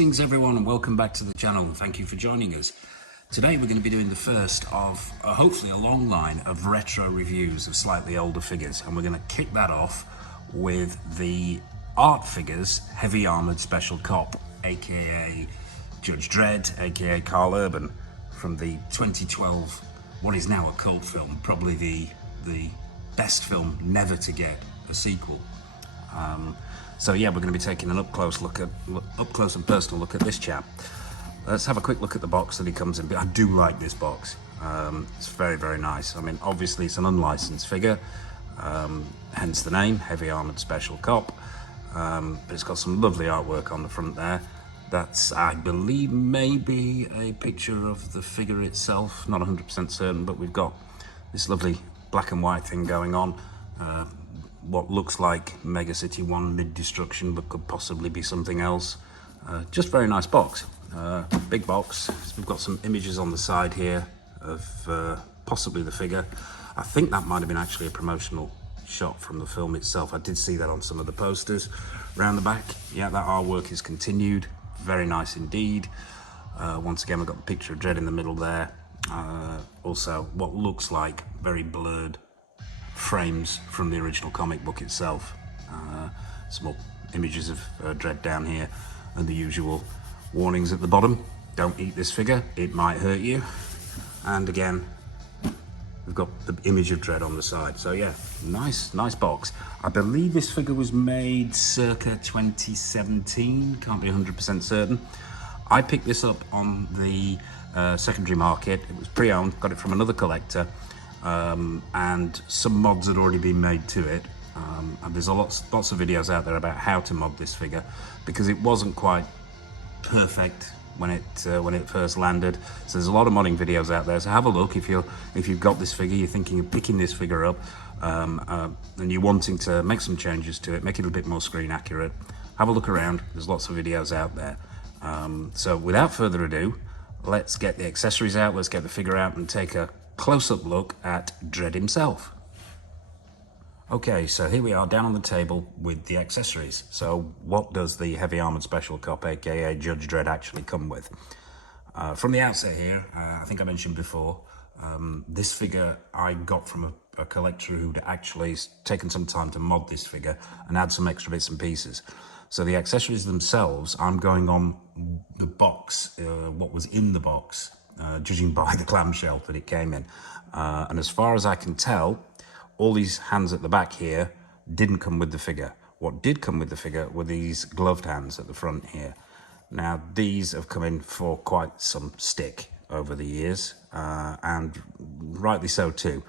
Greetings everyone and welcome back to the channel. Thank you for joining us. Today we're going to be doing the first of hopefully a long line of retro reviews of slightly older figures, and we're going to kick that off with the Art Figures Heavy Armoured Special Cop, aka Judge Dredd, aka Karl Urban, from the 2012, what is now a cult film, probably the best film never to get a sequel. So yeah, we're going to be taking an up close and personal look at this chap. Let's have a quick look at the box that he comes in. I do like this box. It's very, very nice. I mean, obviously it's an unlicensed figure, hence the name, Heavy Armoured Special Cop. But it's got some lovely artwork on the front there. That's, I believe, maybe a picture of the figure itself. Not 100% certain, but we've got this lovely black and white thing going on. What looks like Mega City 1 mid-destruction, but could possibly be something else. Just very nice box. Big box. We've got some images on the side here of possibly the figure. I think that might have been actually a promotional shot from the film itself. I did see that on some of the posters around the back. Yeah, that artwork is continued. Very nice indeed. Once again, we've got the picture of Dredd in the middle there. Also, what looks like very blurred frames from the original comic book itself. Some more images of Dredd down here, and the usual warnings at the bottom. Don't eat this figure, it might hurt you. And again, we've got the image of Dredd on the side. So yeah, nice box. I believe this figure was made circa 2017, can't be 100% certain. I picked this up on the secondary market. It was pre-owned, got it from another collector. And some mods had already been made to it, and there's lots of videos out there about how to mod this figure, because it wasn't quite perfect when it first landed. So there's a lot of modding videos out there, so have a look if you've got this figure, you're thinking of picking this figure up, and you're wanting to make some changes to it, make it a bit more screen accurate. Have a look around, there's lots of videos out there. So without further ado, let's get the accessories out, let's get the figure out and take a close-up look at Dredd himself. Okay, so here we are down on the table with the accessories. So what does the Heavy Armoured Special Cop, aka Judge Dredd, actually come with? From the outset here, I think I mentioned before, this figure I got from a collector who'd actually taken some time to mod this figure and add some extra bits and pieces. So the accessories themselves, I'm going on the box, what was in the box, judging by the clamshell that it came in. And as far as I can tell, all these hands at the back here didn't come with the figure. What did come with the figure were these gloved hands at the front here. Now, these have come in for quite some stick over the years, and rightly so too.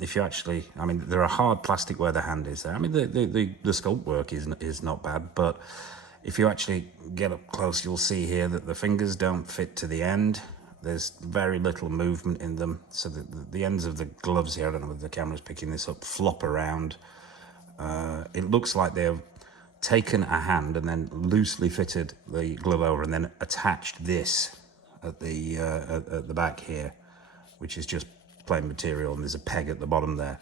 If you actually, I mean, they're a hard plastic where the hand is there. I mean, the sculpt work is not bad, but if you actually get up close, you'll see here that the fingers don't fit to the end. There's very little movement in them, so the ends of the gloves here, I don't know whether the camera's picking this up, flop around. It looks like they've taken a hand and then loosely fitted the glove over and then attached this at the back here, which is just plain material, and there's a peg at the bottom there.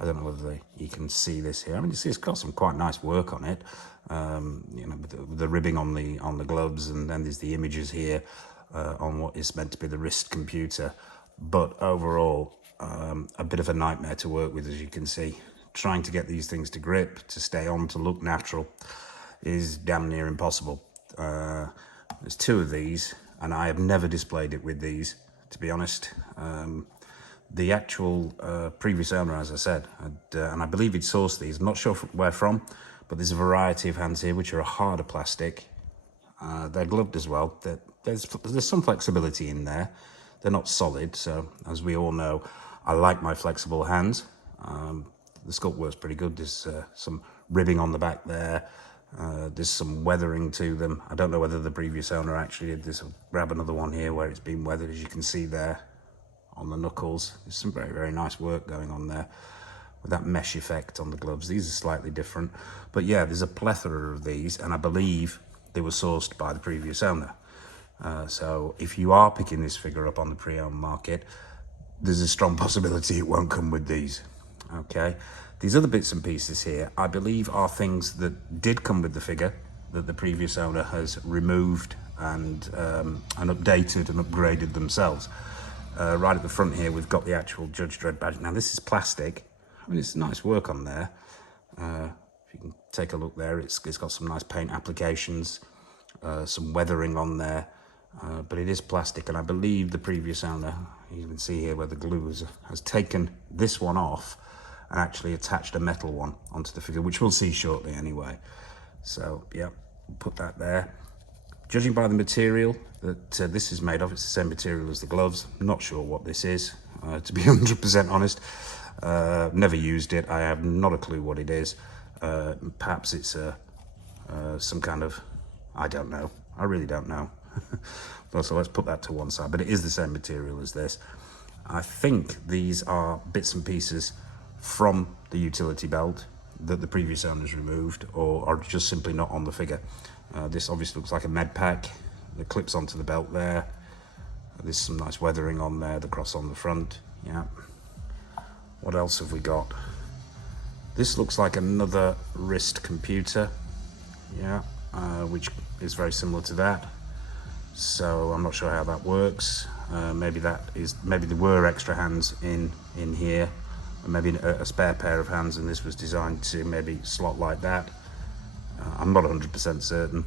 I don't know whether you can see this here. I mean, you see it's got some quite nice work on it. You know, with the ribbing on the gloves, and then there's the images here on what is meant to be the wrist computer. But overall, a bit of a nightmare to work with, as you can see. Trying to get these things to grip, to stay on, to look natural is damn near impossible. There's two of these, and I have never displayed it with these, to be honest. The actual previous owner, as I said, and I believe he'd sourced these. I'm not sure where from, but there's a variety of hands here which are a harder plastic. They're gloved as well. There's some flexibility in there. They're not solid, so as we all know, I like my flexible hands. The sculpt work's pretty good. There's some ribbing on the back there. There's some weathering to them. I don't know whether the previous owner actually did this. I'll grab another one here where it's been weathered, as you can see there on the knuckles. There's some very, very nice work going on there with that mesh effect on the gloves. These are slightly different, but yeah, there's a plethora of these, and I believe they were sourced by the previous owner. So if you are picking this figure up on the pre-owned market, there's a strong possibility it won't come with these. Okay, these other bits and pieces here, I believe, are things that did come with the figure, that the previous owner has removed and updated and upgraded themselves. Right at the front here, we've got the actual Judge Dredd badge. Now this is plastic. I mean, it's nice work on there. If you can take a look there, it's got some nice paint applications, some weathering on there, but it is plastic, and I believe the previous owner, you can see here where the glue has taken this one off and actually attached a metal one onto the figure, which we'll see shortly anyway. So yeah, put that there. Judging by the material that this is made of, it's the same material as the gloves. I'm not sure what this is, to be 100% honest. Never used it. I have not a clue what it is. Perhaps it's some kind of, I don't know. I really don't know. So let's put that to one side, but it is the same material as this. I think these are bits and pieces from the utility belt that the previous owners removed, or are just simply not on the figure. This obviously looks like a med pack that clips onto the belt there. There's some nice weathering on there, the cross on the front. Yeah. What else have we got? This looks like another wrist computer, yeah, which is very similar to that. So I'm not sure how that works. Maybe there were extra hands in here, or maybe a spare pair of hands, and this was designed to maybe slot like that. I'm not 100% certain.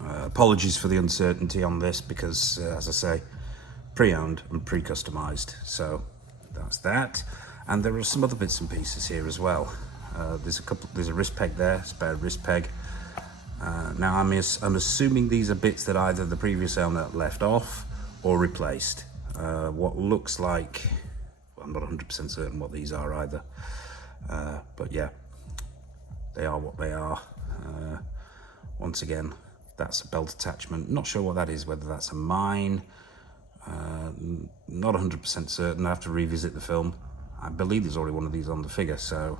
Apologies for the uncertainty on this, because as I say, pre-owned and pre-customized. So that's that. And there are some other bits and pieces here as well. There's a wrist peg there, spare wrist peg. Now I'm assuming these are bits that either the previous owner left off or replaced. What looks like, I'm not 100% certain what these are either. But yeah, they are what they are. Once again, that's a belt attachment. Not sure what that is, whether that's a mine. Not 100% certain. I have to revisit the film. I believe there's already one of these on the figure, so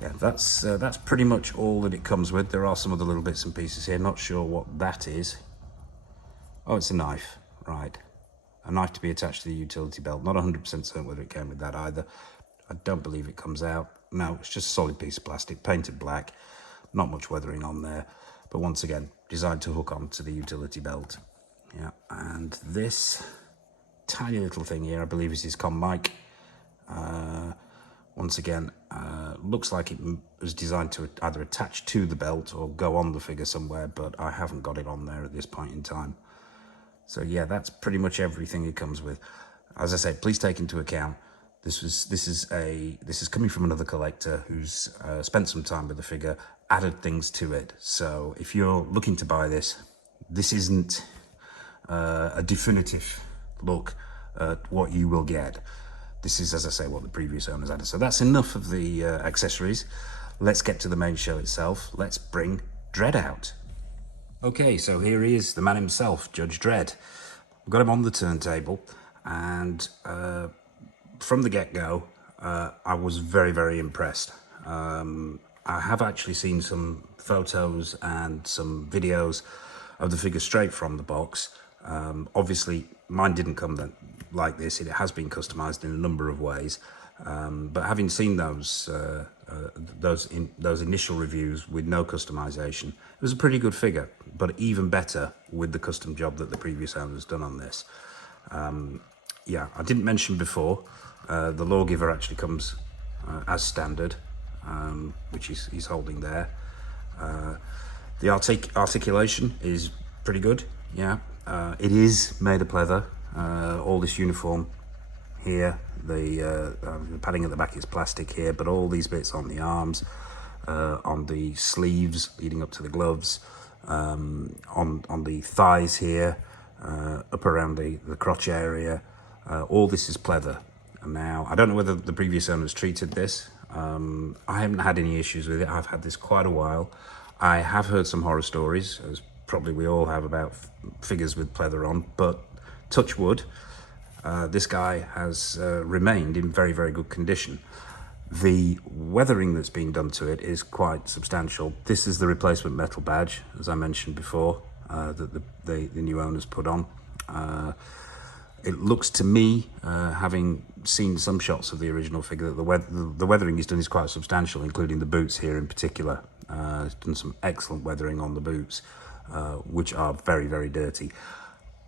yeah, that's pretty much all that it comes with. There are some other little bits and pieces here. Not sure what that is. Oh, it's a knife, right? A knife to be attached to the utility belt. Not 100% certain whether it came with that either. I don't believe it comes out. No, it's just a solid piece of plastic, painted black. Not much weathering on there, but once again, designed to hook on to the utility belt. Yeah, and this tiny little thing here, I believe is his comm mic. Once again, looks like it was designed to either attach to the belt or go on the figure somewhere, but I haven't got it on there at this point in time. So yeah, that's pretty much everything it comes with. As I say, please take into account this is coming from another collector who's spent some time with the figure, added things to it. So if you're looking to buy this, this isn't a definitive look at what you will get. This is, as I say, what the previous owners added. So that's enough of the accessories. Let's get to the main show itself. Let's bring Dredd out. Okay, so here he is, the man himself, Judge Dredd. We've got him on the turntable, and from the get-go, I was very, very impressed. I have actually seen some photos and some videos of the figure straight from the box. Obviously, mine didn't come like this. It has been customized in a number of ways. But having seen those initial reviews with no customization, it was a pretty good figure, but even better with the custom job that the previous owner has done on this. Yeah, I didn't mention before, the lawgiver actually comes as standard, which he's holding there. The articulation is pretty good, yeah. It is made of leather. All this uniform here, the padding at the back is plastic here, but all these bits on the arms, on the sleeves leading up to the gloves, on the thighs here, up around the crotch area, all this is pleather. Now, I don't know whether the previous owners treated this. I haven't had any issues with it. I've had this quite a while. I have heard some horror stories, as probably we all have, about figures with pleather on, but touch wood, this guy has remained in very, very good condition. The weathering that's been done to it is quite substantial. This is the replacement metal badge, as I mentioned before, that the new owners put on. It looks to me, having seen some shots of the original figure, that the weathering he's done is quite substantial, including the boots here in particular. It's done some excellent weathering on the boots, which are very, very dirty.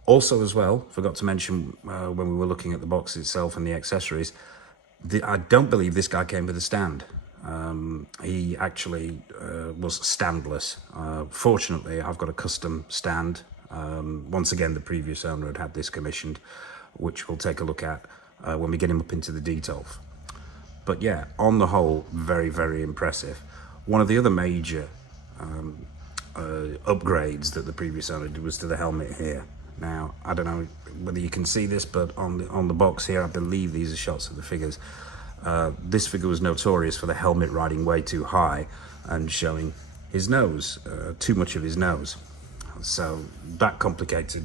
Also as well, forgot to mention when we were looking at the box itself and the accessories, I don't believe this guy came with a stand. He actually was standless. Fortunately, I've got a custom stand. Once again, the previous owner had this commissioned, which we'll take a look at when we get him up into the details. But yeah, on the whole, very, very impressive. One of the other major upgrades that the previous owner did was to the helmet here. Now, I don't know whether you can see this, but on the box here, I believe these are shots of the figures. This figure was notorious for the helmet riding way too high and showing his nose, too much of his nose. So that complicated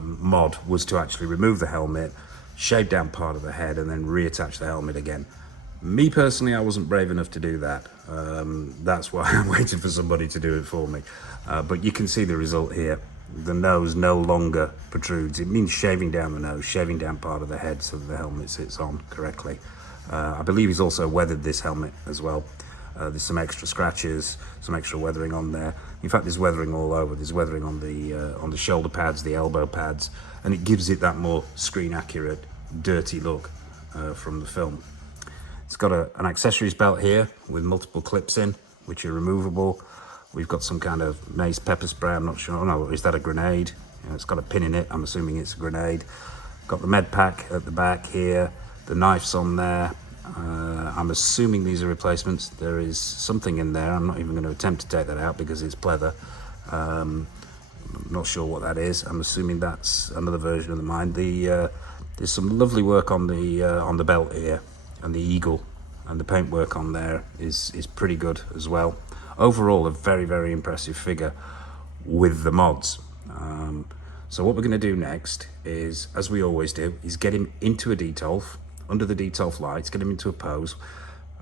mod was to actually remove the helmet, shave down part of the head, and then reattach the helmet again. Me personally, I wasn't brave enough to do that. That's why I'm waiting for somebody to do it for me. But you can see the result here. The nose no longer protrudes. It means shaving down the nose, shaving down part of the head so that the helmet sits on correctly. I believe he's also weathered this helmet as well. There's some extra scratches, some extra weathering on there. In fact, there's weathering all over. There's weathering on the shoulder pads, the elbow pads, and it gives it that more screen accurate, dirty look from the film. It's got an accessories belt here with multiple clips in, which are removable. We've got some kind of mace pepper spray, I'm not sure. Oh no, is that a grenade? It's got a pin in it, I'm assuming it's a grenade. Got the med pack at the back here, the knife's on there. I'm assuming these are replacements. There is something in there, I'm not even going to attempt to take that out because it's pleather. I'm not sure what that is. I'm assuming that's another version of the mine. There's some lovely work on the belt here, and the eagle, and the paintwork on there is pretty good as well. Overall, a very, very impressive figure with the mods. So what we're going to do next is, as we always do, is get him into a detolf, under the detolf lights, get him into a pose.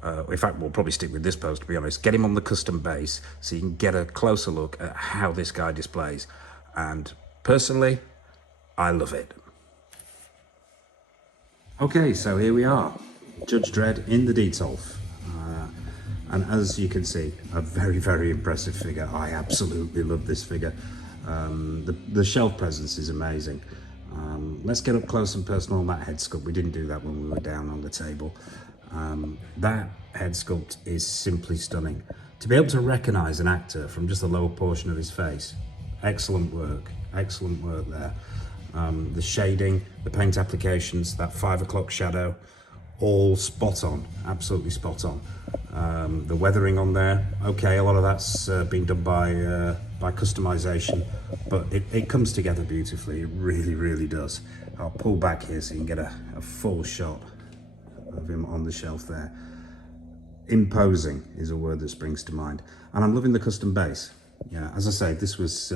In fact, we'll probably stick with this pose, to be honest. Get him on the custom base so you can get a closer look at how this guy displays. And personally, I love it. Okay, so here we are. Judge Dredd in the detolf. And as you can see, a very, very impressive figure. I absolutely love this figure. The shelf presence is amazing. Let's get up close and personal on that head sculpt. We didn't do that when we were down on the table. That head sculpt is simply stunning. To be able to recognize an actor from just the lower portion of his face, excellent work there. The shading, the paint applications, that 5 o'clock shadow, all spot on, absolutely spot on. The weathering on there, okay, a lot of that's been done by customization, but it comes together beautifully. It really, really does. I'll pull back here so you can get a full shot of him on the shelf there. Imposing is a word that springs to mind, and I'm loving the custom base. Yeah, as I say, this was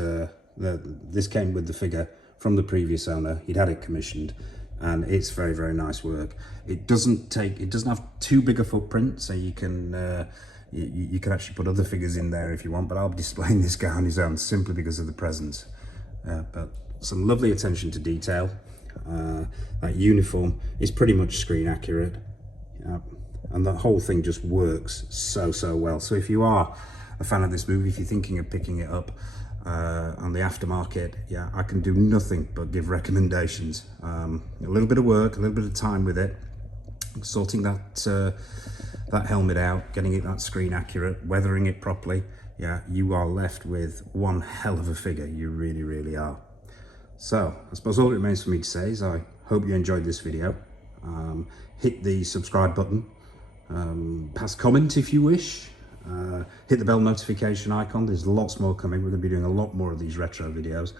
this came with the figure from the previous owner. He'd had it commissioned, and it's very, very nice work. It doesn't have too big a footprint, so you can actually put other figures in there if you want, but I'll be displaying this guy on his own simply because of the presence. But some lovely attention to detail. That uniform is pretty much screen accurate, and the whole thing just works so well. So if you are a fan of this movie, if you're thinking of picking it up on the aftermarket, yeah, I can do nothing but give recommendations. A little bit of work, a little bit of time with it, sorting that helmet out, getting it that screen accurate, weathering it properly. Yeah, you are left with one hell of a figure. You really, really are. So I suppose all it remains for me to say is I hope you enjoyed this video. Hit the subscribe button, pass comment if you wish. Hit the bell notification icon. There's lots more coming. We're going to be doing a lot more of these retro videos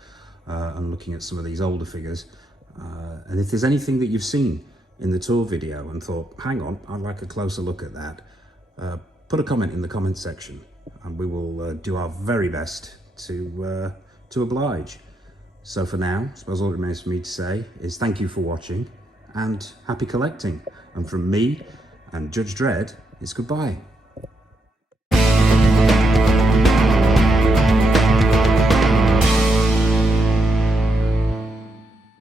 and looking at some of these older figures. And if there's anything that you've seen in the tour video and thought, hang on, I'd like a closer look at that, put a comment in the comment section and we will do our very best to oblige. So for now, I suppose all it remains for me to say is thank you for watching and happy collecting. And from me and Judge Dredd, it's goodbye.